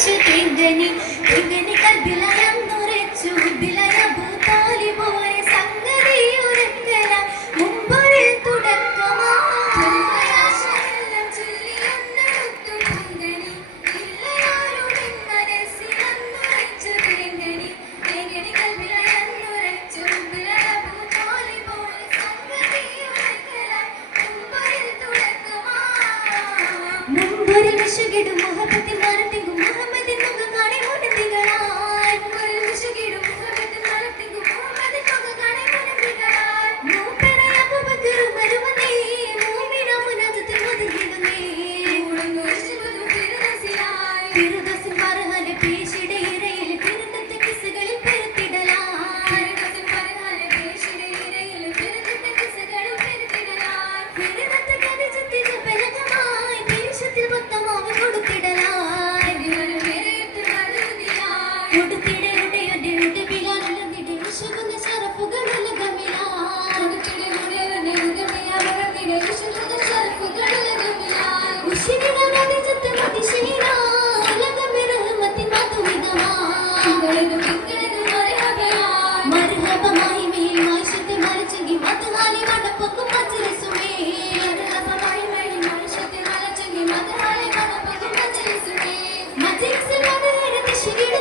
നിറച്ചു തീങ്കനി തീങ്കനി കൽബിലയം നുരച്ചു ബിലയ ഭൂതാലി പോയ സംഗതി ഉരക്കല മുമ്പൊരു തുടക്കമാ. മുമ്പൊരു വിഷകിടും Spirit of ശരിയുടെ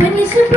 When you should